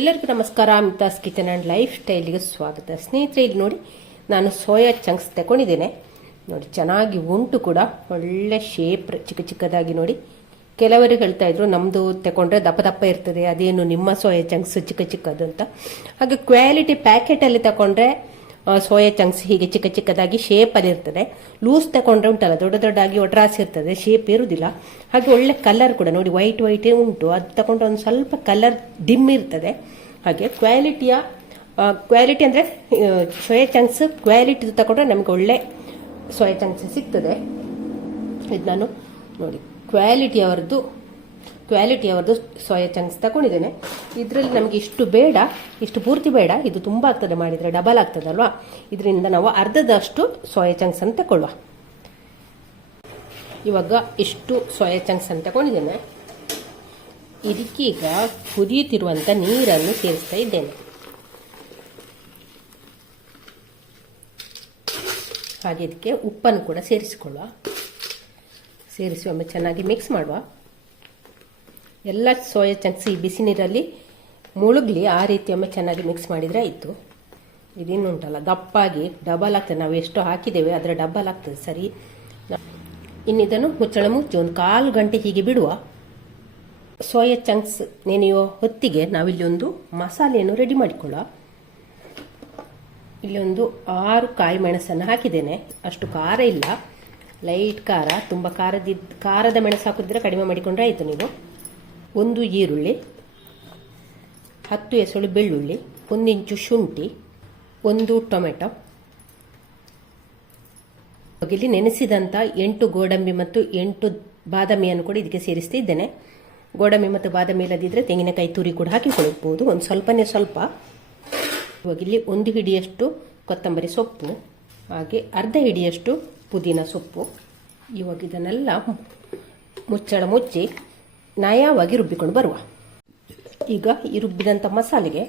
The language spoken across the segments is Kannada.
ಎಲ್ಲರಿಗೂ ನಮಸ್ಕಾರ. ಮಿತಾಸ್ ಕಿಚನ್ ಆ್ಯಂಡ್ ಲೈಫ್ ಸ್ಟೈಲ್ಗೆ ಸ್ವಾಗತ. ಸ್ನೇಹಿತರೆ, ಇಲ್ಲಿ ನೋಡಿ, ನಾನು ಸೋಯಾ ಚಂಕ್ಸ್ ತಗೊಂಡಿದ್ದೇನೆ. ನೋಡಿ, ಚೆನ್ನಾಗಿ ಉಂಟು ಕೂಡ, ಒಳ್ಳೆ ಶೇಪ್, ಚಿಕ್ಕ ಚಿಕ್ಕದಾಗಿ. ನೋಡಿ, ಕೆಲವರು ಹೇಳ್ತಾ ಇದ್ರು ನಮ್ಮದು ತಗೊಂಡ್ರೆ ದಪ್ಪ ದಪ್ಪ ಇರ್ತದೆ, ಅದೇನು ನಿಮ್ಮ ಸೋಯಾ ಚಂಕ್ಸ್ ಚಿಕ್ಕ ಚಿಕ್ಕದು ಅಂತ. ಹಾಗೆ ಕ್ವಾಲಿಟಿ ಪ್ಯಾಕೆಟಲ್ಲಿ ತಗೊಂಡ್ರೆ ಸೋಯಾ ಚಂಕ್ಸ್ ಹೀಗೆ ಚಿಕ್ಕ ಚಿಕ್ಕದಾಗಿ ಶೇಪಲ್ಲಿ ಇರ್ತದೆ. ಲೂಸ್ ತಗೊಂಡ್ರೆ ಉಂಟಲ್ಲ, ದೊಡ್ಡ ದೊಡ್ಡದಾಗಿ ಒಟ್ರಾಸಿ ಇರ್ತದೆ, ಶೇಪ್ ಇರುವುದಿಲ್ಲ. ಹಾಗೆ ಒಳ್ಳೆ ಕಲರ್ ಕೂಡ ನೋಡಿ, ವೈಟ್ ಉಂಟು. ಅದು ತಗೊಂಡ್ರೆ ಒಂದು ಸ್ವಲ್ಪ ಕಲರ್ ಡಿಮ್ ಇರ್ತದೆ. ಹಾಗೆ ಕ್ವಾಲಿಟಿ ಅಂದರೆ ಸೋಯಾ ಚಂಕ್ಸ್ ಕ್ವಾಲಿಟಿ ತಗೊಂಡ್ರೆ ನಮಗೆ ಒಳ್ಳೆ ಸೋಯಾ ಚಂಕ್ಸ್ ಸಿಗ್ತದೆ. ಇದು ನಾನು ನೋಡಿ ಕ್ವಾಲಿಟಿಯವರದ್ದು ಸೋಯಾ ಚಂಕ್ಸ್ ತಗೊಂಡಿದ್ದೇನೆ. ಇದರಲ್ಲಿ ನಮಗೆ ಇಷ್ಟು ಬೇಡ, ಇಷ್ಟು ಪೂರ್ತಿ ಬೇಡ, ಇದು ತುಂಬ ಆಗ್ತದೆ, ಮಾಡಿದರೆ ಡಬಲ್ ಆಗ್ತದಲ್ವಾ. ಇದರಿಂದ ನಾವು ಅರ್ಧದಷ್ಟು ಸೋಯಾ ಚಂಕ್ಸ್ ಅಂತ ತಗೊಳ್ಳುವ. ಇವಾಗ ಇಷ್ಟು ಸೋಯಾ ಚಂಕ್ಸ್ ಅಂತ ತಗೊಂಡಿದ್ದೇನೆ. ಇದಕ್ಕೀಗ ಕುದಿಯುತ್ತಿರುವಂಥ ನೀರನ್ನು ಸೇರಿಸ್ತಾ ಇದ್ದೇನೆ. ಹಾಗೆ ಇದಕ್ಕೆ ಉಪ್ಪನ್ನು ಕೂಡ ಸೇರಿಸಿಕೊಳ್ಳುವ. ಸೇರಿಸಿ ಒಮ್ಮೆ ಚೆನ್ನಾಗಿ ಮಿಕ್ಸ್ ಮಾಡುವ. ಎಲ್ಲ ಸೋಯಾ ಚಂಕ್ಸ್ ಈ ಬಿಸಿ ನೀರಲ್ಲಿ ಮುಳುಗಲಿ, ಆ ರೀತಿ ಒಮ್ಮೆ ಚೆನ್ನಾಗಿ ಮಿಕ್ಸ್ ಮಾಡಿದರೆ ಆಯಿತು. ಇದಿನ್ನು ಉಂಟಲ್ಲ, ದಪ್ಪಾಗಿ ಡಬಲ್ ಆಗ್ತದೆ. ನಾವು ಎಷ್ಟು ಹಾಕಿದ್ದೇವೆ ಅದರ ಡಬಲ್ ಆಗ್ತದೆ. ಸರಿ, ಇನ್ನಿದನ್ನು ಮುಚ್ಚಳ ಮುಚ್ಚಿ ಒಂದು 1/4 ಗಂಟೆ ಹೀಗೆ ಬಿಡುವ. ಸೋಯಾ ಚಂಕ್ಸ್ ನೆನೆಯುವ ಹೊತ್ತಿಗೆ ನಾವಿಲ್ಲಿ ಒಂದು ಮಸಾಲೆಯನ್ನು ರೆಡಿ ಮಾಡಿಕೊಳ್ಳುವ. ಇಲ್ಲಿ ಒಂದು 6 ಕಾಯಿ ಮೆಣಸನ್ನು ಹಾಕಿದ್ದೇನೆ. ಅಷ್ಟು ಖಾರ ಇಲ್ಲ, ಲೈಟ್ ಖಾರ. ತುಂಬ ಖಾರದ ಮೆಣಸು ಹಾಕಿದ್ರೆ ಕಡಿಮೆ ಮಾಡಿಕೊಂಡ್ರೆ ಆಯಿತು ನೀವು. 1 ಈರುಳ್ಳಿ, 10 ಎಸಳು ಬೆಳ್ಳುಳ್ಳಿ, 1 ಇಂಚು ಶುಂಠಿ, 1 ಟೊಮೆಟೊ. ಇಲ್ಲಿ ನೆನೆಸಿದಂಥ 8 ಗೋಡಂಬಿ ಮತ್ತು 8 ಬಾದಾಮಿಯನ್ನು ಕೂಡ ಇದಕ್ಕೆ ಸೇರಿಸ್ತಾ ಇದ್ದೇನೆ. ಗೋಡಂಬಿ ಮತ್ತು ಬಾದಾಮಿ ಇಲ್ಲದಿದ್ದರೆ ತೆಂಗಿನಕಾಯಿ ತುರಿ ಕೂಡ ಹಾಕಿಕೊಳ್ಳಬಹುದು, ಒಂದು ಸ್ವಲ್ಪ. ಇವಾಗ ಇಲ್ಲಿ 1 ಹಿಡಿಯಷ್ಟು ಕೊತ್ತಂಬರಿ ಸೊಪ್ಪು, ಹಾಗೆ ಅರ್ಧ ಹಿಡಿಯಷ್ಟು ಪುದೀನ ಸೊಪ್ಪು. ಇವಾಗ ಇದನ್ನೆಲ್ಲ ಮುಚ್ಚಳ ಮುಚ್ಚಿ ನಯವಾಗಿ ರುಬ್ಬಿಕೊಂಡು ಬರುವ. ಈಗ ಈ ರುಬ್ಬಿದಂಥ ಮಸಾಲೆಗೆ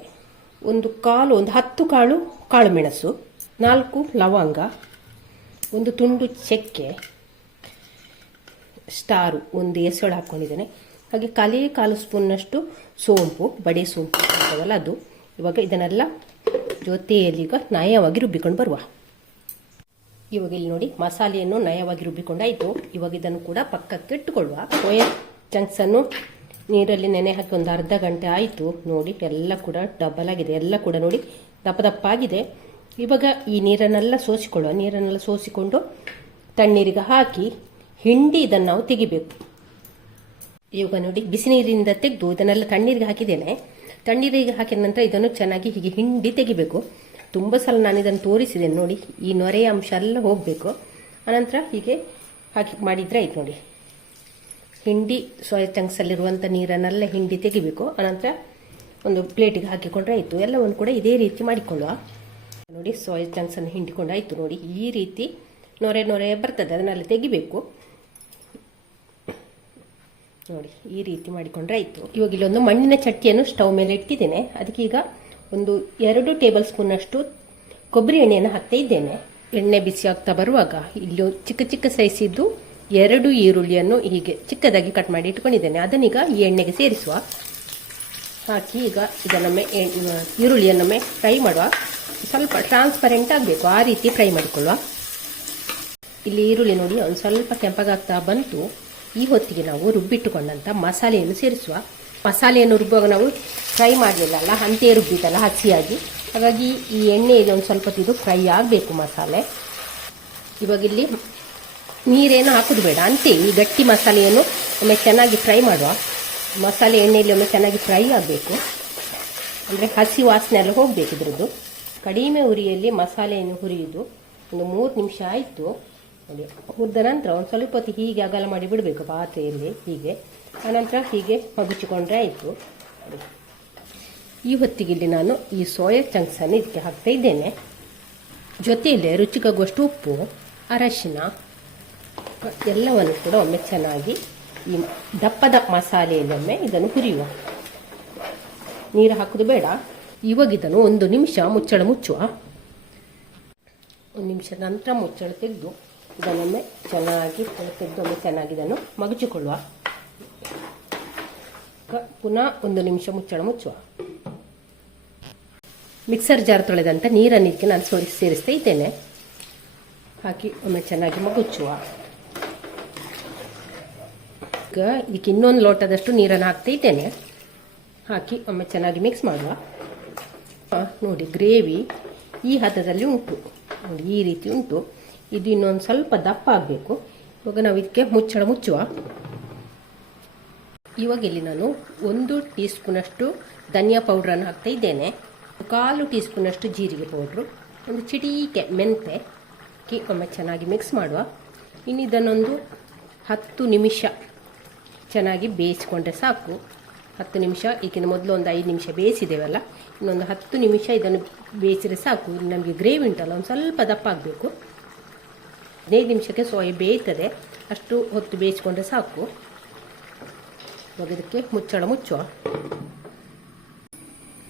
ಒಂದು 10 ಕಾಳು ಮೆಣಸು, 4 ಲವಂಗ, 1 ತುಂಡು ಚಕ್ಕೆ, ಸ್ಟಾರು 1 ಎಸಳು ಹಾಕ್ಕೊಂಡಿದ್ದೇನೆ. ಹಾಗೆ 1/4 ಸ್ಪೂನ್ನಷ್ಟು ಸೋಂಪು, ಬಡೆ ಸೋಂಪು ಅಂತವಲ್ಲ ಅದು. ಇವಾಗ ಇದನ್ನೆಲ್ಲ ಜೊತೆಯಲ್ಲಿ ಈಗ ನಯವಾಗಿ ರುಬ್ಬಿಕೊಂಡು ಬರುವ. ಇವಾಗ ಇಲ್ಲಿ ನೋಡಿ, ಮಸಾಲೆಯನ್ನು ನಯವಾಗಿ ರುಬ್ಬಿಕೊಂಡಾಯಿತು. ಇವಾಗ ಇದನ್ನು ಕೂಡ ಪಕ್ಕಕ್ಕೆ ಇಟ್ಟುಕೊಳ್ಳುವ. ಸೋಯಾ ಚಂಕ್ಸನ್ನು ನೀರಲ್ಲಿ ನೆನೆ ಹಾಕಿ ಒಂದು ಅರ್ಧ ಗಂಟೆ ಆಯಿತು. ನೋಡಿ, ಎಲ್ಲ ಕೂಡ ಡಬಲ್ ಆಗಿದೆ, ಎಲ್ಲ ಕೂಡ ನೋಡಿ ದಪ್ಪ ದಪ್ಪ ಆಗಿದೆ. ಇವಾಗ ಈ ನೀರನ್ನೆಲ್ಲ ಸೋಸಿಕೊಳ್ಳುವ. ನೀರನ್ನೆಲ್ಲ ಸೋಸಿಕೊಂಡು ತಣ್ಣೀರಿಗೆ ಹಾಕಿ ಹಿಂಡಿ ಇದನ್ನು ನಾವು ತೆಗಿಬೇಕು. ಇವಾಗ ನೋಡಿ, ಬಿಸಿ ನೀರಿಂದ ತೆಗೆದು ಇದನ್ನೆಲ್ಲ ತಣ್ಣೀರಿಗೆ ಹಾಕಿದ್ದೇನೆ. ತಣ್ಣೀರಿಗೆ ಹಾಕಿದ ನಂತರ ಇದನ್ನು ಚೆನ್ನಾಗಿ ಹೀಗೆ ಹಿಂಡಿ ತೆಗಿಬೇಕು. ತುಂಬ ಸಲ ನಾನು ಇದನ್ನು ತೋರಿಸಿದ್ದೇನೆ ನೋಡಿ. ಈ ನೊರೆಯ ಅಂಶ ಎಲ್ಲ ಹೋಗಬೇಕು. ಆನಂತರ ಹೀಗೆ ಹಾಕಿ ಮಾಡಿದರೆ ಆಯ್ತು. ನೋಡಿ, ಹಿಂಡಿ ಸೋಯಾ ಚಂಕ್ಸಲ್ಲಿರುವಂಥ ನೀರನ್ನೆಲ್ಲ ಹಿಂಡಿ ತೆಗಿಬೇಕು. ಆನಂತರ ಒಂದು ಪ್ಲೇಟಿಗೆ ಹಾಕಿಕೊಂಡ್ರೆ ಆಯಿತು. ಎಲ್ಲವನ್ನು ಕೂಡ ಇದೇ ರೀತಿ ಮಾಡಿಕೊಳ್ಳುವ. ನೋಡಿ, ಸೋಯಾ ಚಂಕ್ಸನ್ನು ಹಿಂಡಿಕೊಂಡು ಆಯಿತು. ನೋಡಿ, ಈ ರೀತಿ ನೊರೆ ಬರ್ತದೆ, ಅದನ್ನೆಲ್ಲ ತೆಗಿಬೇಕು. ನೋಡಿ, ಈ ರೀತಿ ಮಾಡಿಕೊಂಡ್ರೆ ಆಯಿತು. ಇವಾಗ ಇಲ್ಲೊಂದು ಮಣ್ಣಿನ ಚಟ್ಟಿಯನ್ನು ಸ್ಟವ್ ಮೇಲೆ ಇಟ್ಟಿದ್ದೇನೆ. ಅದಕ್ಕೆ ಈಗ ಒಂದು 2 ಟೇಬಲ್ ಸ್ಪೂನಷ್ಟು ಕೊಬ್ಬರಿ ಎಣ್ಣೆಯನ್ನು ಹಾಕ್ತಾ ಇದ್ದೇನೆ. ಎಣ್ಣೆ ಬಿಸಿ ಆಗ್ತಾ ಬರುವಾಗ ಇಲ್ಲಿ ಚಿಕ್ಕ ಸೈಜಿದ್ದು 2 ಈರುಳ್ಳಿಯನ್ನು ಹೀಗೆ ಚಿಕ್ಕದಾಗಿ ಕಟ್ ಮಾಡಿ ಇಟ್ಕೊಂಡಿದ್ದೇನೆ. ಅದನ್ನೀಗ ಈ ಎಣ್ಣೆಗೆ ಸೇರಿಸುವ. ಹಾಕಿ ಈಗ ಇದನ್ನೊಮ್ಮೆ ಈರುಳ್ಳಿಯನ್ನೊಮ್ಮೆ ಫ್ರೈ ಮಾಡುವ. ಸ್ವಲ್ಪ ಟ್ರಾನ್ಸ್ಪರೆಂಟ್ ಆಗಬೇಕು, ಆ ರೀತಿ ಫ್ರೈ ಮಾಡಿಕೊಳ್ಳುವ. ಇಲ್ಲಿ ಈರುಳ್ಳಿ ನೋಡಿ ಒಂದು ಸ್ವಲ್ಪ ಕೆಂಪಗಾಗ್ತಾ ಬಂತು. ಈ ಹೊತ್ತಿಗೆ ನಾವು ರುಬ್ಬಿಟ್ಟುಕೊಂಡಂಥ ಮಸಾಲೆಯನ್ನು ಸೇರಿಸುವ. ಮಸಾಲೆಯನ್ನು ರುಬ್ಬುವಾಗ ನಾವು ಫ್ರೈ ಮಾಡಲಿಲ್ಲ, ಅಂತೆಯೇ ರುಬ್ಬಿದ್ದಲ್ಲ ಹಸಿಯಾಗಿ. ಹಾಗಾಗಿ ಈ ಎಣ್ಣೆಯಲ್ಲಿ ಒಂದು ಸ್ವಲ್ಪ ಇದು ಫ್ರೈ ಆಗಬೇಕು ಮಸಾಲೆ. ಇವಾಗ ಇಲ್ಲಿ ನೀರೇನು ಹಾಕೋದು ಬೇಡ, ಅಂತೆಯೇ ಈ ಗಟ್ಟಿ ಮಸಾಲೆಯನ್ನು ಒಮ್ಮೆ ಚೆನ್ನಾಗಿ ಫ್ರೈ ಮಾಡುವ. ಮಸಾಲೆ ಎಣ್ಣೆಯಲ್ಲಿ ಒಮ್ಮೆ ಚೆನ್ನಾಗಿ ಫ್ರೈ ಆಗಬೇಕು, ಅಂದರೆ ಹಸಿ ವಾಸನೆ ಎಲ್ಲ ಹೋಗಬೇಕು ಇದ್ರದ್ದು. ಕಡಿಮೆ ಉರಿಯಲ್ಲಿ ಮಸಾಲೆಯನ್ನು ಹುರಿಯುವುದು ಒಂದು 3 ನಿಮಿಷ ಆಯಿತು. ನೋಡಿ, ಹುರಿದ ನಂತರ ಒಂದು ಸ್ವಲ್ಪ ಹೊತ್ತು ಹೀಗೆ ಅಗಲ ಮಾಡಿ ಬಿಡಬೇಕು ಪಾತ್ರೆಯಲ್ಲಿ ಹೀಗೆ. ಆನಂತರ ಹೀಗೆ ಮಗುಚಿಕೊಂಡ್ರೆ ಆಯಿತು. ಈ ಹೊತ್ತಿಗೆ ಇಲ್ಲಿ ನಾನು ಈ ಸೋಯಾ ಚಂಕ್ಸನ್ನು ಇದಕ್ಕೆ ಹಾಕ್ತಾ ಇದ್ದೇನೆ. ಜೊತೆಯಲ್ಲೇ ರುಚಿಗಾಗುವಷ್ಟು ಉಪ್ಪು, ಅರಶಿನ ಎಲ್ಲವನ್ನು ಕೂಡ ಒಮ್ಮೆ ಚೆನ್ನಾಗಿ ಈ ದಪ್ಪದ ಮಸಾಲೆಯಲ್ಲಿ ಒಮ್ಮೆ ಇದನ್ನು ಹುರಿಯುವ. ನೀರು ಹಾಕೋದು ಬೇಡ. ಇವಾಗ ಇದನ್ನು 1 ನಿಮಿಷ ಮುಚ್ಚಳ ಮುಚ್ಚುವ. 1 ನಿಮಿಷದ ನಂತರ ಮುಚ್ಚಳ ತೆಗೆದು ಇದನ್ನೊಮ್ಮೆ ಚೆನ್ನಾಗಿ ಇದನ್ನು ಮಗುಚಿಕೊಳ್ಳುವ. ಪುನಃ 1 ನಿಮಿಷ ಮುಚ್ಚಳ ಮುಚ್ಚುವ. ಮಿಕ್ಸರ್ ಜಾರ್ ತೊಳೆದಂಥ ನೀರನ್ನು ಇದಕ್ಕೆ ನಾನು ಸೇರಿಸ್ತಾ ಇದ್ದೇನೆ. ಹಾಕಿ ಒಮ್ಮೆ ಚೆನ್ನಾಗಿ ಮಗುಚುವ. ಈಗ ಇದಕ್ಕೆ ಇನ್ನೊಂದು ಲೋಟದಷ್ಟು ನೀರನ್ನು ಹಾಕ್ತಾ ಇದ್ದೇನೆ. ಹಾಕಿ ಒಮ್ಮೆ ಚೆನ್ನಾಗಿ ಮಿಕ್ಸ್ ಮಾಡುವ. ನೋಡಿ ಗ್ರೇವಿ ಈ ಹದದಲ್ಲಿ ಉಂಟು, ನೋಡಿ ಈ ರೀತಿ ಉಂಟು. ಇದು ಇನ್ನೊಂದು ಸ್ವಲ್ಪ ದಪ್ಪ ಆಗಬೇಕು. ಇವಾಗ ನಾವು ಇದಕ್ಕೆ ಮುಚ್ಚುವ. ಇವಾಗ ಇಲ್ಲಿ ನಾನು 1 ಟೀ ಸ್ಪೂನಷ್ಟು ಧನಿಯಾ ಪೌಡ್ರನ್ನು ಹಾಕ್ತಾ ಇದ್ದೇನೆ. 1/4 ಟೀ ಸ್ಪೂನಷ್ಟು ಜೀರಿಗೆ ಪೌಡ್ರು, ಒಂದು ಚಿಟಿಕೆ ಮೆಂತೆ ಹಾಕಿ ಒಮ್ಮೆ ಚೆನ್ನಾಗಿ ಮಿಕ್ಸ್ ಮಾಡುವ. ಇನ್ನು ಇದನ್ನೊಂದು 10 ನಿಮಿಷ ಚೆನ್ನಾಗಿ ಬೇಯಿಸ್ಕೊಂಡ್ರೆ ಸಾಕು. 10 ನಿಮಿಷ, ಈಗಿನ ಮೊದಲು ಒಂದು 5 ನಿಮಿಷ ಬೇಯಿಸಿದ್ದೇವಲ್ಲ, ಇನ್ನೊಂದು 10 ನಿಮಿಷ ಇದನ್ನು ಬೇಯಿಸಿದ್ರೆ ಸಾಕು. ನಮಗೆ ಗ್ರೇವಿ ಉಂಟಲ್ಲ ಒಂದು ಸ್ವಲ್ಪ ದಪ್ಪ ಆಗಬೇಕು. 15 ನಿಮಿಷಕ್ಕೆ ಸೋಯಾ ಬೇಯ್ತದೆ, ಅಷ್ಟು ಹೊತ್ತು ಬೇಯಿಸ್ಕೊಂಡ್ರೆ ಸಾಕು. ಇವಾಗ ಇದಕ್ಕೆ ಮುಚ್ಚುವ.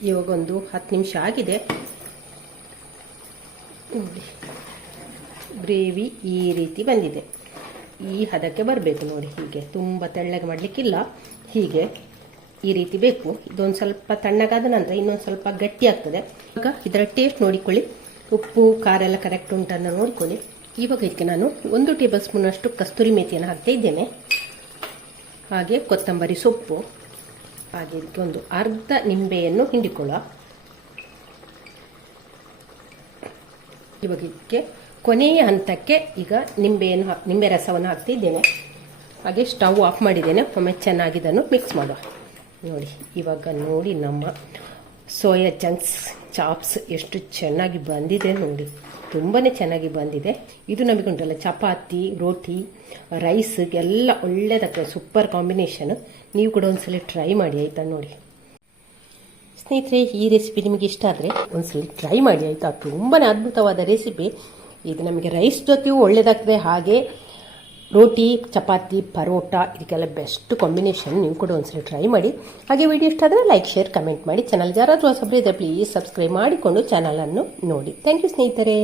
ಇವಾಗ ಒಂದು 10 ನಿಮಿಷ ಆಗಿದೆ. ನೋಡಿ ಗ್ರೇವಿ ಈ ರೀತಿ ಬಂದಿದೆ. ಈ ಹದಕ್ಕೆ ಬರಬೇಕು ನೋಡಿ. ಹೀಗೆ ತುಂಬ ತೆಳ್ಳಗೆ ಮಾಡಲಿಕ್ಕಿಲ್ಲ, ಹೀಗೆ ಈ ರೀತಿ ಬೇಕು. ಇದೊಂದು ಸ್ವಲ್ಪ ತಣ್ಣಗಾದ ನಂತರ ಇನ್ನೊಂದು ಸ್ವಲ್ಪ ಗಟ್ಟಿ ಆಗ್ತದೆ. ಇವಾಗ ಇದರ ಟೇಸ್ಟ್ ನೋಡಿಕೊಳ್ಳಿ, ಉಪ್ಪು ಖಾರ ಎಲ್ಲ ಕರೆಕ್ಟ್ ಉಂಟನ್ನು ನೋಡಿಕೊಳ್ಳಿ. ಇವಾಗ ಇದಕ್ಕೆ ನಾನು 1 ಟೇಬಲ್ ಸ್ಪೂನಷ್ಟು ಕಸ್ತೂರಿ ಮೇಥಿಯನ್ನು ಹಾಕ್ತಾ ಇದ್ದೇನೆ. ಹಾಗೆ ಕೊತ್ತಂಬರಿ ಸೊಪ್ಪು, ಹಾಗೆ ಇದಕ್ಕೆ ಒಂದು ಅರ್ಧ ನಿಂಬೆಯನ್ನು ಹಿಂಡಿಕೊಳ್ಳುವ. ಇವಾಗ ಇದಕ್ಕೆ ಕೊನೆಯ ಹಂತಕ್ಕೆ ಈಗ ನಿಂಬೆ ರಸವನ್ನು ಹಾಕ್ತಾ ಇದ್ದೇನೆ. ಹಾಗೆ ಸ್ಟವ್ ಆಫ್ ಮಾಡಿದ್ದೇನೆ. ಒಮ್ಮೆ ಚೆನ್ನಾಗಿ ಇದನ್ನು ಮಿಕ್ಸ್ ಮಾಡುವ. ನೋಡಿ ಇವಾಗ ನೋಡಿ ನಮ್ಮ ಸೋಯಾ ಚಂಕ್ಸ್ ಚಾಪ್ಸ್ ಎಷ್ಟು ಚೆನ್ನಾಗಿ ಬಂದಿದೆ ನೋಡಿ, ತುಂಬಾ ಚೆನ್ನಾಗಿ ಬಂದಿದೆ. ಇದು ನಮಗುಂಟಲ್ಲ ಚಪಾತಿ, ರೋಟಿ, ರೈಸ್ ಎಲ್ಲ ಒಳ್ಳೆಯದಾಗ್ತದೆ, ಸೂಪರ್ ಕಾಂಬಿನೇಷನ್. ನೀವು ಕೂಡ ಒಂದ್ಸಲ ಟ್ರೈ ಮಾಡಿ ಆಯಿತಾ. ನೋಡಿ ಸ್ನೇಹಿತರೆ, ಈ ರೆಸಿಪಿ ನಿಮಗೆ ಇಷ್ಟ ಆದರೆ ಒಂದ್ಸಲ ಟ್ರೈ ಮಾಡಿ ಆಯಿತಾ. ತುಂಬಾ ಅದ್ಭುತವಾದ ರೆಸಿಪಿ ಇದು. ನಮಗೆ ರೈಸ್ ಜೊತೆಯೂ ಒಳ್ಳೆಯದಾಗ್ತದೆ, ಹಾಗೆ ರೋಟಿ, ಚಪಾತಿ, ಪರೋಟ ಇದಕ್ಕೆಲ್ಲ ಬೆಸ್ಟ್ ಕಾಂಬಿನೇಷನ್. ನೀವು ಕೂಡ ಒಂದ್ಸಲ ಟ್ರೈ ಮಾಡಿ. ಹಾಗೆ ವಿಡಿಯೋ ಇಷ್ಟ ಆದರೆ ಲೈಕ್, ಶೇರ್, ಕಮೆಂಟ್ ಮಾಡಿ. ಚಾನಲ್ ಯಾರಾದರೂ ಹೊಸಬ್ರು ಇದ್ದರೆ ಪ್ಲೀಸ್ ಸಬ್ಸ್ಕ್ರೈಬ್ ಮಾಡಿಕೊಂಡು ಚಾನಲನ್ನು ನೋಡಿ. ಥ್ಯಾಂಕ್ ಯು ಸ್ನೇಹಿತರೆ.